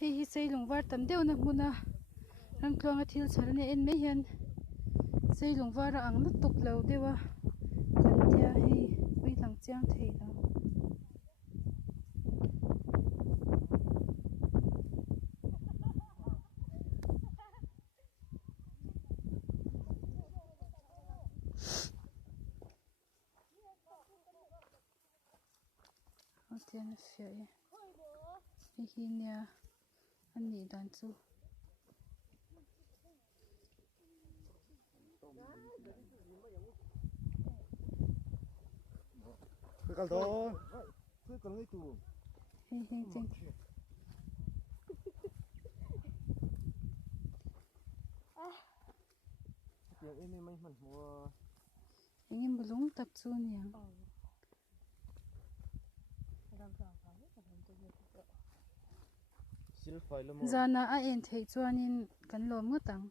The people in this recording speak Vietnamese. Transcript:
hi sei lung var tam deuh na hmuna ram tluanga thil chhar ne en mai hian sei lung var a ang lutuk lo dewa kan tia hei pui tlang chiang thei lo hotel fiai hi nia ani dan chu cái con đó cái con ấy tù hei cheng tiếng em mấy mình mua engin bulung tak chu nia sil phai lo mua zana a en thei chuanin kan lom ngutang